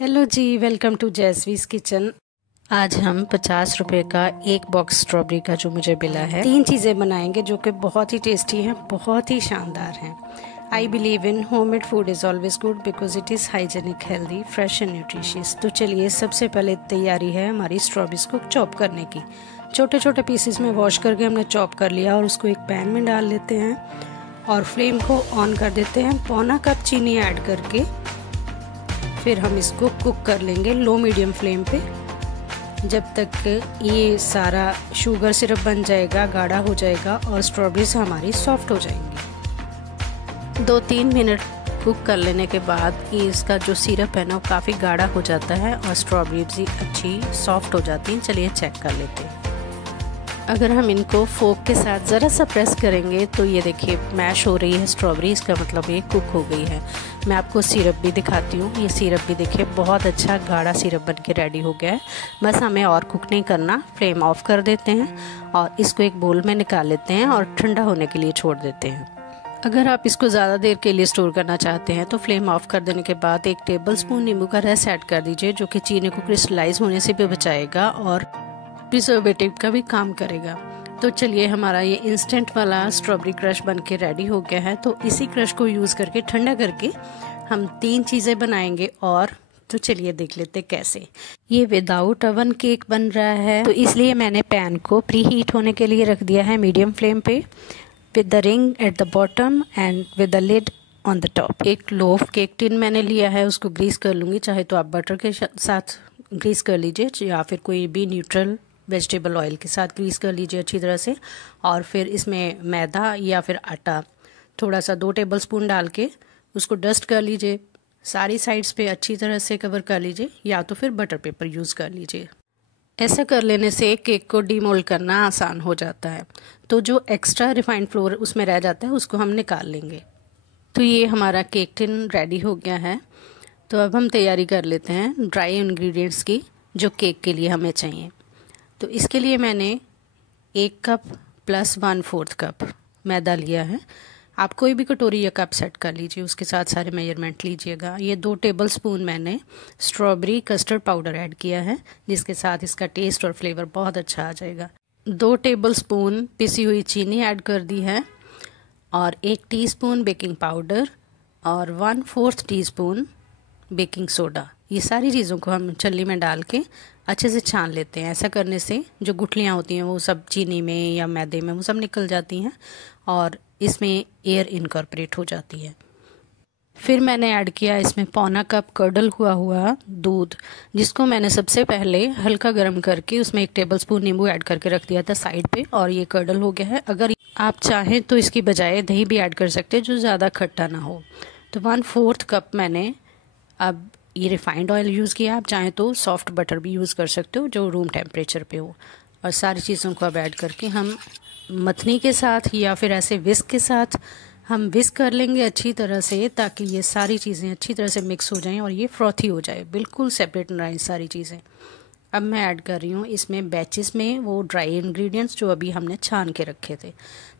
Hello ji, welcome to जैस्वीज kitchen. आज हम 50 रुपए का एक बॉक्स स्ट्रॉबेरी का जो मुझे मिला है 3 चीज़ें बनाएंगे जो कि बहुत ही टेस्टी हैं, बहुत ही शानदार हैं। I believe in homemade food is always good because it is hygienic, healthy, fresh and nutritious. तो चलिए, सबसे पहले तैयारी है हमारी स्ट्रॉबेरीज को चॉप करने की। छोटे छोटे पीसेस में वॉश करके हमने चॉप कर लिया और उसको एक पैन में डाल लेते हैं और फ्लेम को ऑन कर देते हैं। पौना कप चीनी ऐड करके फिर हम इसको कुक कर लेंगे लो मीडियम फ्लेम पे जब तक ये सारा शुगर सिरप बन जाएगा, गाढ़ा हो जाएगा और स्ट्रॉबेरीज हमारी सॉफ्ट हो जाएंगी। 2-3 मिनट कुक कर लेने के बाद ये इसका जो सिरप है ना वो काफ़ी गाढ़ा हो जाता है और स्ट्रॉबेरीज भी अच्छी सॉफ्ट हो जाती हैं। चलिए चेक कर लेते हैं। अगर हम इनको फोक के साथ ज़रा सा प्रेस करेंगे तो ये देखिए मैश हो रही है स्ट्रॉबेरी, इसका मतलब ये कुक हो गई है। मैं आपको सिरप भी दिखाती हूँ। ये सिरप भी देखिए बहुत अच्छा गाढ़ा सिरप बन के रेडी हो गया है। बस हमें और कुक नहीं करना, फ्लेम ऑफ कर देते हैं और इसको एक बोल में निकाल लेते हैं और ठंडा होने के लिए छोड़ देते हैं। अगर आप इसको ज़्यादा देर के लिए स्टोर करना चाहते हैं तो फ्लेम ऑफ कर देने के बाद 1 टेबलस्पून नींबू का रस ऐड कर दीजिए, जो कि चीनी को क्रिस्टलाइज होने से भी बचाएगा और प्रिजर्वेटिव का भी काम करेगा। तो चलिए, हमारा ये इंस्टेंट वाला स्ट्रॉबेरी क्रश बन के रेडी हो गया है। तो इसी क्रश को यूज़ करके ठंडा करके हम 3 चीज़ें बनाएंगे। और तो चलिए देख लेते कैसे। ये विदाउट ओवन केक बन रहा है, तो इसलिए मैंने पैन को प्री हीट होने के लिए रख दिया है मीडियम फ्लेम पे with the ring at the bottom and with the lid on the top. एक लोफ केक टिन मैंने लिया है, उसको ग्रीस कर लूँगी। चाहे तो आप बटर के साथ ग्रीस कर लीजिए या फिर कोई भी न्यूट्रल वेजिटेबल ऑयल के साथ ग्रीस कर लीजिए अच्छी तरह से। और फिर इसमें मैदा या फिर आटा थोड़ा सा 2 टेबलस्पून डाल के उसको डस्ट कर लीजिए। सारी साइड्स पे अच्छी तरह से कवर कर लीजिए या तो फिर बटर पेपर यूज़ कर लीजिए। ऐसा कर लेने से केक को डीमोल्ड करना आसान हो जाता है। तो जो एक्स्ट्रा रिफाइंड फ्लोर उसमें रह जाता है उसको हम निकाल लेंगे। तो ये हमारा केक टिन रेडी हो गया है। तो अब हम तैयारी कर लेते हैं ड्राई इंग्रेडिएंट्स की जो केक के लिए हमें चाहिए। तो इसके लिए मैंने 1 कप प्लस 1/4 कप मैदा लिया है। आप कोई भी कटोरी या कप सेट कर लीजिए, उसके साथ सारे मेजरमेंट लीजिएगा। ये 2 टेबलस्पून मैंने स्ट्रॉबेरी कस्टर्ड पाउडर ऐड किया है, जिसके साथ इसका टेस्ट और फ्लेवर बहुत अच्छा आ जाएगा। 2 टेबलस्पून पिसी हुई चीनी ऐड कर दी है और 1 टीस्पून बेकिंग पाउडर और 1/4 टीस्पून बेकिंग सोडा। ये सारी चीज़ों को हम छलनी में डाल के अच्छे से छान लेते हैं। ऐसा करने से जो गुठलियाँ होती हैं वो सब चीनी में या मैदे में वो सब निकल जाती हैं और इसमें एयर इनकॉर्पोरेट हो जाती है। फिर मैंने ऐड किया इसमें पौना कप कर्डल हुआ दूध, जिसको मैंने सबसे पहले हल्का गर्म करके उसमें 1 टेबलस्पून नींबू ऐड करके रख दिया था साइड पे और ये कर्डल हो गया है। अगर आप चाहें तो इसकी बजाय दही भी ऐड कर सकते हैं जो ज़्यादा खट्टा ना हो। तो 1/4 कप मैंने अब ये रिफाइंड ऑयल यूज़ किया। आप चाहें तो सॉफ्ट बटर भी यूज़ कर सकते हो जो रूम टेम्परेचर पे हो। और सारी चीज़ों को अब ऐड करके हम मथनी के साथ या फिर ऐसे विस्क के साथ हम विस्क कर लेंगे अच्छी तरह से, ताकि ये सारी चीज़ें अच्छी तरह से मिक्स हो जाएं और ये फ्रॉथी हो जाए, बिल्कुल सेपरेट ना रहे सारी चीज़ें। अब मैं ऐड कर रही हूँ इसमें बैचेस में वो ड्राई इंग्रेडिएंट्स जो अभी हमने छान के रखे थे।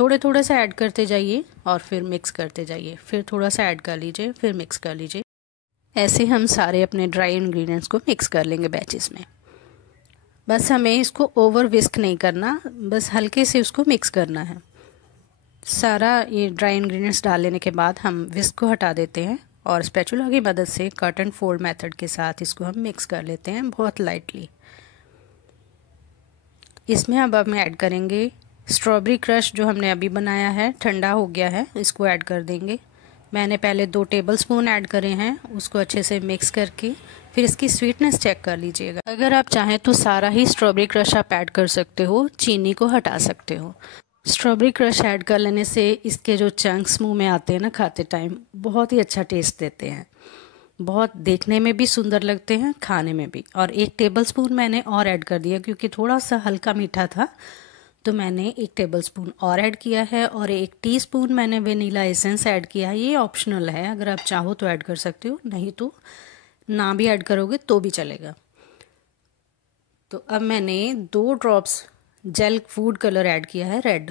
थोड़े थोड़े सा ऐड करते जाइए और फिर मिक्स करते जाइए, फिर थोड़ा सा ऐड कर लीजिए, फिर मिक्स कर लीजिए। ऐसे हम सारे अपने ड्राई इंग्रेडिएंट्स को मिक्स कर लेंगे बैचेस में। बस हमें इसको ओवर विस्क नहीं करना, बस हल्के से उसको मिक्स करना है। सारा ये ड्राई इंग्रेडिएंट्स डाल लेने के बाद हम विस्क को हटा देते हैं और स्पैचुला की मदद से कट एंड फोल्ड मेथड के साथ इसको हम मिक्स कर लेते हैं बहुत लाइटली। इसमें अब हम ऐड करेंगे स्ट्रॉबेरी क्रश जो हमने अभी बनाया है, ठंडा हो गया है, इसको ऐड कर देंगे। मैंने पहले 2 टेबलस्पून ऐड करे हैं, उसको अच्छे से मिक्स करके फिर इसकी स्वीटनेस चेक कर लीजिएगा। अगर आप चाहें तो सारा ही स्ट्रॉबेरी क्रश आप ऐड कर सकते हो, चीनी को हटा सकते हो। स्ट्रॉबेरी क्रश ऐड कर लेने से इसके जो चंक्स मुंह में आते हैं ना खाते टाइम, बहुत ही अच्छा टेस्ट देते हैं, बहुत देखने में भी सुंदर लगते हैं, खाने में भी। और 1 टेबलस्पून मैंने और ऐड कर दिया क्योंकि थोड़ा सा हल्का मीठा था, तो मैंने 1 टेबलस्पून और ऐड किया है और 1 टीस्पून मैंने वेनिला एसेंस ऐड किया है। ये ऑप्शनल है, अगर आप चाहो तो ऐड कर सकते हो, नहीं तो ना भी ऐड करोगे तो भी चलेगा। तो अब मैंने 2 drops gel food colour add किया है रेड,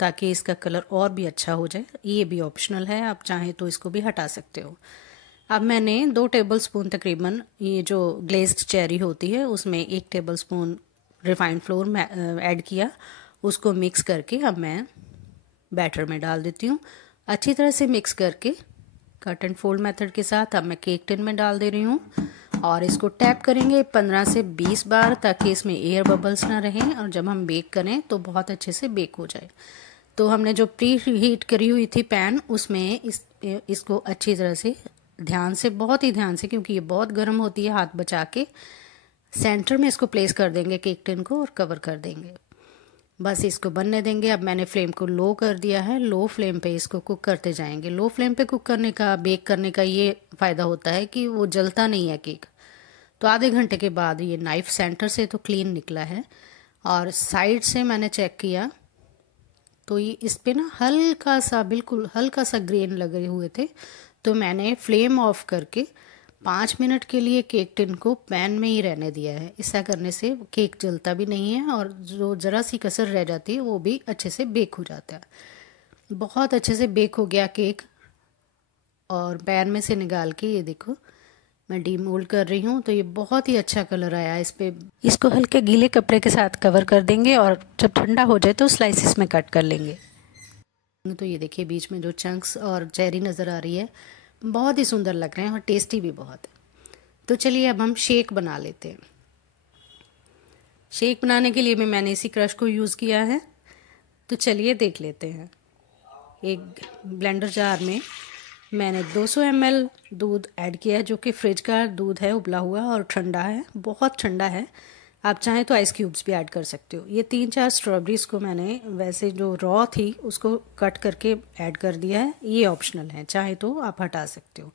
ताकि इसका कलर और भी अच्छा हो जाए। ये भी ऑप्शनल है, आप चाहें तो इसको भी हटा सकते हो। अब मैंने 2 टेबलस्पून तकरीबन ये जो ग्लेज्ड चेरी होती है उसमें 1 टेबलस्पून रिफाइंड फ्लोर ऐड किया। उसको मिक्स करके अब मैं बैटर में डाल देती हूँ। अच्छी तरह से मिक्स करके कट एंड फोल्ड मेथड के साथ अब मैं केक टिन में डाल दे रही हूँ और इसको टैप करेंगे 15 से 20 बार ताकि इसमें एयर बबल्स ना रहें और जब हम बेक करें तो बहुत अच्छे से बेक हो जाए। तो हमने जो प्री हीट करी हुई थी पैन उसमें इसको अच्छी तरह से ध्यान से, बहुत ही ध्यान से, क्योंकि ये बहुत गर्म होती है, हाथ बचा के सेंटर में इसको प्लेस कर देंगे केक टिन को और कवर कर देंगे। बस इसको बनने देंगे। अब मैंने फ्लेम को लो कर दिया है। लो फ्लेम पे इसको कुक करते जाएंगे। लो फ्लेम पे कुक करने का, बेक करने का ये फ़ायदा होता है कि वो जलता नहीं है केक। तो आधे घंटे के बाद ये नाइफ सेंटर से तो क्लीन निकला है और साइड से मैंने चेक किया तो ये इस पे ना हल्का सा, बिल्कुल हल्का सा ग्रेन लगे हुए थे। तो मैंने फ्लेम ऑफ करके 5 मिनट के लिए केक टिन को पैन में ही रहने दिया है। ऐसा करने से केक जलता भी नहीं है और जो ज़रा सी कसर रह जाती है वो भी अच्छे से बेक हो जाता है। बहुत अच्छे से बेक हो गया केक और पैन में से निकाल के ये देखो मैं डीमोल्ड कर रही हूँ तो ये बहुत ही अच्छा कलर आया इस पे। इसको हल्के गीले कपड़े के साथ कवर कर देंगे और जब ठंडा हो जाए तो स्लाइसिस में कट कर लेंगे। तो ये देखिए बीच में जो चंक्स और चेरी नज़र आ रही है, बहुत ही सुंदर लग रहे हैं और टेस्टी भी बहुत है। तो चलिए अब हम शेक बना लेते हैं। शेक बनाने के लिए भी मैंने इसी क्रश को यूज़ किया है। तो चलिए देख लेते हैं। एक ब्लेंडर जार में मैंने 200 ml दूध ऐड किया है, जो कि फ्रिज का दूध है, उबला हुआ और ठंडा है, बहुत ठंडा है। आप चाहें तो आइस क्यूब्स भी ऐड कर सकते हो। ये 3-4 स्ट्रॉबेरीज को मैंने वैसे जो रॉ थी उसको कट करके ऐड कर दिया है। ये ऑप्शनल है, चाहे तो आप हटा सकते हो।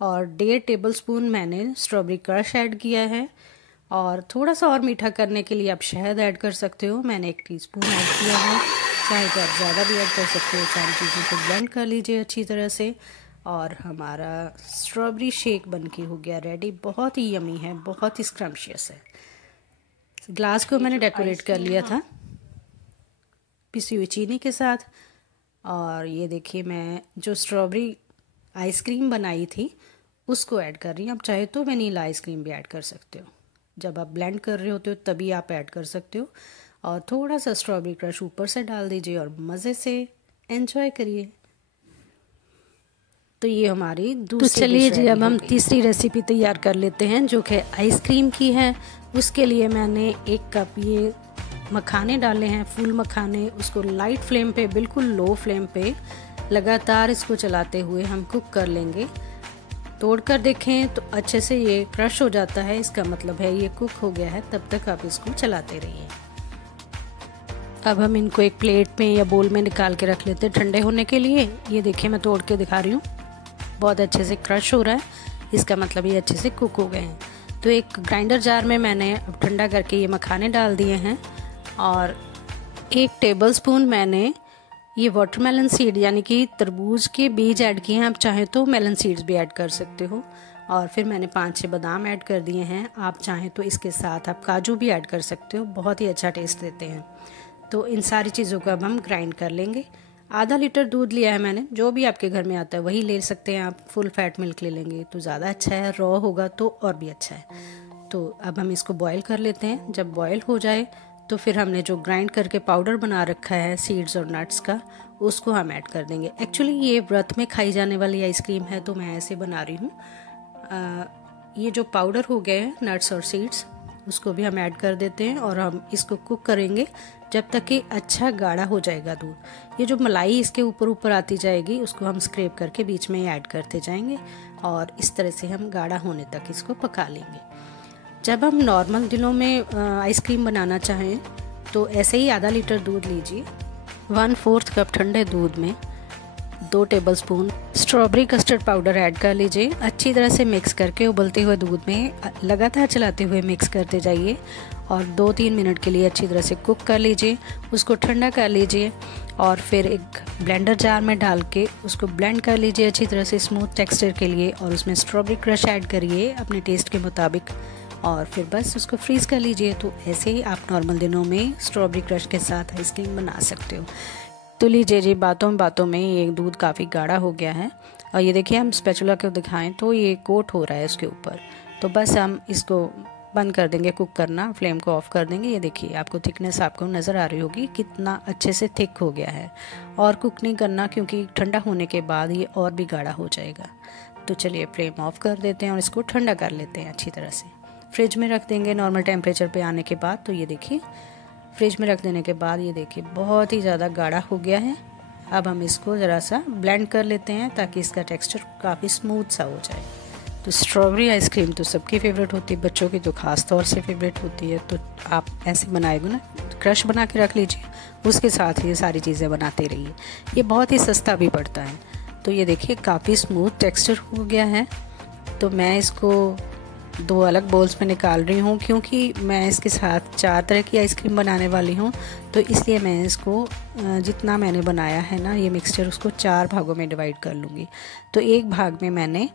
और 1.5 टेबलस्पून मैंने स्ट्रॉबेरी क्रश ऐड किया है और थोड़ा सा और मीठा करने के लिए आप शहद ऐड कर सकते हो। मैंने 1 टीस्पून ऐड किया है, चाहे तो आप ज़्यादा भी ऐड कर सकते हो। सारी चीज़ों को ब्लेंड कर लीजिए अच्छी तरह से और हमारा स्ट्रॉबेरी शेक बनके हो गया रेडी। बहुत ही यमी है, बहुत ही स्क्रम्शियस है। ग्लास को मैंने डेकोरेट कर लिया था पिसी हुई चीनी के साथ। और ये देखिए मैं जो स्ट्रॉबेरी आइसक्रीम बनाई थी उसको ऐड कर रही हूँ। आप चाहे तो वनीला आइसक्रीम भी ऐड कर सकते हो। जब आप ब्लेंड कर रहे होते हो तभी आप ऐड कर सकते हो। और थोड़ा सा स्ट्रॉबेरी क्रश ऊपर से डाल दीजिए और मज़े से एंजॉय करिए। तो ये हमारी दूसरी। तो चलिए जी अब हम तीसरी रेसिपी तैयार कर लेते हैं जो कि आइसक्रीम की है। उसके लिए मैंने 1 कप ये मखाने डाले हैं, फूल मखाने। उसको लाइट फ्लेम पे, बिल्कुल लो फ्लेम पे लगातार इसको चलाते हुए हम कुक कर लेंगे। तोड़कर देखें तो अच्छे से ये क्रश हो जाता है, इसका मतलब है ये कुक हो गया है। तब तक आप इसको चलाते रहिए। अब हम इनको एक प्लेट में या बोल में निकाल के रख लेते हैं ठंडे होने के लिए। ये देखिए मैं तोड़ के दिखा रही हूँ, बहुत अच्छे से क्रश हो रहा है, इसका मतलब ये अच्छे से कुक हो गए हैं। तो एक ग्राइंडर जार में मैंने अब ठंडा करके ये मखाने डाल दिए हैं और 1 टेबलस्पून मैंने ये वाटरमेलन सीड यानी कि तरबूज के बीज ऐड किए हैं। आप चाहें तो मेलन सीड्स भी ऐड कर सकते हो। और फिर मैंने 5-6 बादाम ऐड कर दिए हैं। आप चाहें तो इसके साथ आप काजू भी ऐड कर सकते हो, बहुत ही अच्छा टेस्ट देते हैं। तो इन सारी चीज़ों को अब हम ग्राइंड कर लेंगे। आधा लीटर दूध लिया है मैंने, जो भी आपके घर में आता है वही ले सकते हैं आप। फुल फैट मिल्क ले लेंगे तो ज़्यादा अच्छा है, रॉ होगा तो और भी अच्छा है। तो अब हम इसको बॉईल कर लेते हैं। जब बॉईल हो जाए तो फिर हमने जो ग्राइंड करके पाउडर बना रखा है सीड्स और नट्स का, उसको हम ऐड कर देंगे। एक्चुअली ये व्रत में खाई जाने वाली आइसक्रीम है तो मैं ऐसे बना रही हूँ। ये जो पाउडर हो गए हैं नट्स और सीड्स, उसको भी हम ऐड कर देते हैं और हम इसको कुक करेंगे जब तक कि अच्छा गाढ़ा हो जाएगा दूध। ये जो मलाई इसके ऊपर ऊपर आती जाएगी उसको हम स्क्रैप करके बीच में ऐड करते जाएंगे और इस तरह से हम गाढ़ा होने तक इसको पका लेंगे। जब हम नॉर्मल दिनों में आइसक्रीम बनाना चाहें तो ऐसे ही आधा लीटर दूध लीजिए। 1/4 कप ठंडे दूध में 2 tablespoon strawberry custard powder add कर लीजिए। अच्छी तरह से मिक्स करके उबलते हुए दूध में लगातार चलाते हुए मिक्स करते जाइए और 2-3 मिनट के लिए अच्छी तरह से कुक कर लीजिए। उसको ठंडा कर लीजिए और फिर एक ब्लेंडर जार में डाल के उसको ब्लेंड कर लीजिए अच्छी तरह से स्मूथ टेक्सचर के लिए। और उसमें स्ट्रॉबेरी क्रश ऐड करिए अपने टेस्ट के मुताबिक और फिर बस उसको फ्रीज़ कर लीजिए। तो ऐसे ही आप नॉर्मल दिनों में स्ट्रॉबेरी क्रश के साथ आइसक्रीम बना सकते हो। तो लीजिए जी, बातों में ये दूध काफ़ी गाढ़ा हो गया है। और ये देखिए हम स्पैचुला को दिखाएं तो ये कोट हो रहा है इसके ऊपर। तो बस हम इसको बंद कर देंगे कुक करना, फ्लेम को ऑफ कर देंगे। ये देखिए आपको थिकनेस आपको नज़र आ रही होगी कितना अच्छे से थिक हो गया है। और कुक नहीं करना क्योंकि ठंडा होने के बाद ये और भी गाढ़ा हो जाएगा। तो चलिए फ्लेम ऑफ कर देते हैं और इसको ठंडा कर लेते हैं अच्छी तरह से। फ्रिज में रख देंगे नॉर्मल टेम्परेचर पे आने के बाद। तो ये देखिए फ्रिज में रख देने के बाद ये देखिए बहुत ही ज़्यादा गाढ़ा हो गया है। अब हम इसको ज़रा सा ब्लेंड कर लेते हैं ताकि इसका टेक्सचर काफ़ी स्मूथ सा हो जाए। तो स्ट्रॉबेरी आइसक्रीम तो सबकी फेवरेट होती है, बच्चों की तो ख़ास तौर से फेवरेट होती है। तो आप ऐसे बनाएंगे ना, क्रश बना के रख लीजिए, उसके साथ ये सारी चीज़ें बनाते रहिए। ये बहुत ही सस्ता भी पड़ता है। तो ये देखिए काफ़ी स्मूथ टेक्सचर हो गया है। तो मैं इसको 2 अलग बोल्स में निकाल रही हूँ क्योंकि मैं इसके साथ 4 तरह की आइसक्रीम बनाने वाली हूँ। तो इसलिए मैं इसको जितना मैंने बनाया है ना ये मिक्सचर, उसको 4 भागों में डिवाइड कर लूँगी। तो एक भाग में मैंने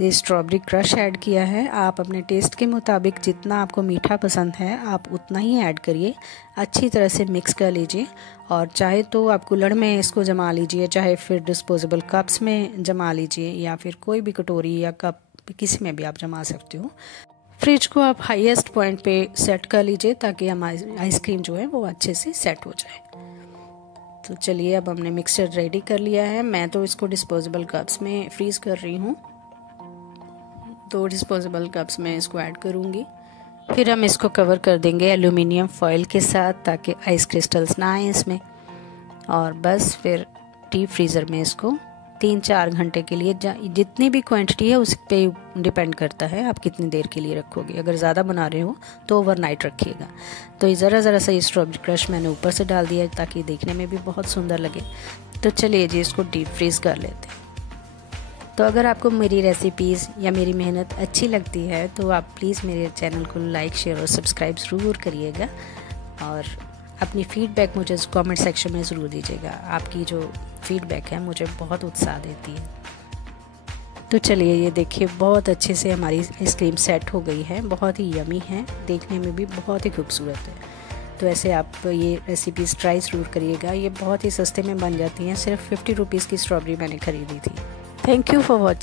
ये स्ट्रॉबेरी क्रश ऐड किया है। आप अपने टेस्ट के मुताबिक जितना आपको मीठा पसंद है आप उतना ही ऐड करिए। अच्छी तरह से मिक्स कर लीजिए और चाहे तो आप कुल्हड़ में इसको जमा लीजिए, चाहे फिर डिस्पोजेबल कप्स में जमा लीजिए, या फिर कोई भी कटोरी या कप किसी में भी आप जमा सकते हो। फ्रिज को आप हाईएस्ट पॉइंट पे सेट कर लीजिए ताकि हमारी आइसक्रीम जो है वो अच्छे से सेट हो जाए। तो चलिए अब हमने मिक्सचर रेडी कर लिया है। मैं तो इसको डिस्पोजेबल कप्स में फ्रीज कर रही हूँ। तो डिस्पोजेबल कप्स में इसको ऐड करूँगी। फिर हम इसको कवर कर देंगे एल्यूमिनियम फॉयल के साथ ताकि आइस क्रिस्टल्स ना आए इसमें। और बस फिर डीप फ्रीज़र में इसको 3-4 घंटे के लिए, जितनी भी क्वांटिटी है उस पर डिपेंड करता है आप कितनी देर के लिए रखोगे। अगर ज़्यादा बना रहे हो तो ओवरनाइट रखिएगा। तो ये ज़रा सा ये स्ट्रॉबेरी क्रश मैंने ऊपर से डाल दिया ताकि देखने में भी बहुत सुंदर लगे। तो चलिए जी इसको डीप फ्रीज़ कर लेते हैं। तो अगर आपको मेरी रेसिपीज़ या मेरी मेहनत अच्छी लगती है तो आप प्लीज़ मेरे चैनल को लाइक, शेयर और सब्सक्राइब ज़रूर करिएगा। और अपनी फ़ीडबैक मुझे कमेंट सेक्शन में ज़रूर दीजिएगा। आपकी जो फ़ीडबैक है मुझे बहुत उत्साह देती है। तो चलिए ये देखिए बहुत अच्छे से हमारी आइसक्रीम सेट हो गई है। बहुत ही यमी है, देखने में भी बहुत ही खूबसूरत है। तो ऐसे आप ये रेसिपीज़ ट्राई ज़रूर करिएगा। ये बहुत ही सस्ते में बन जाती हैं। सिर्फ 50 रुपीज़ की स्ट्रॉबेरी मैंने ख़रीदी थी। Thank you for watching.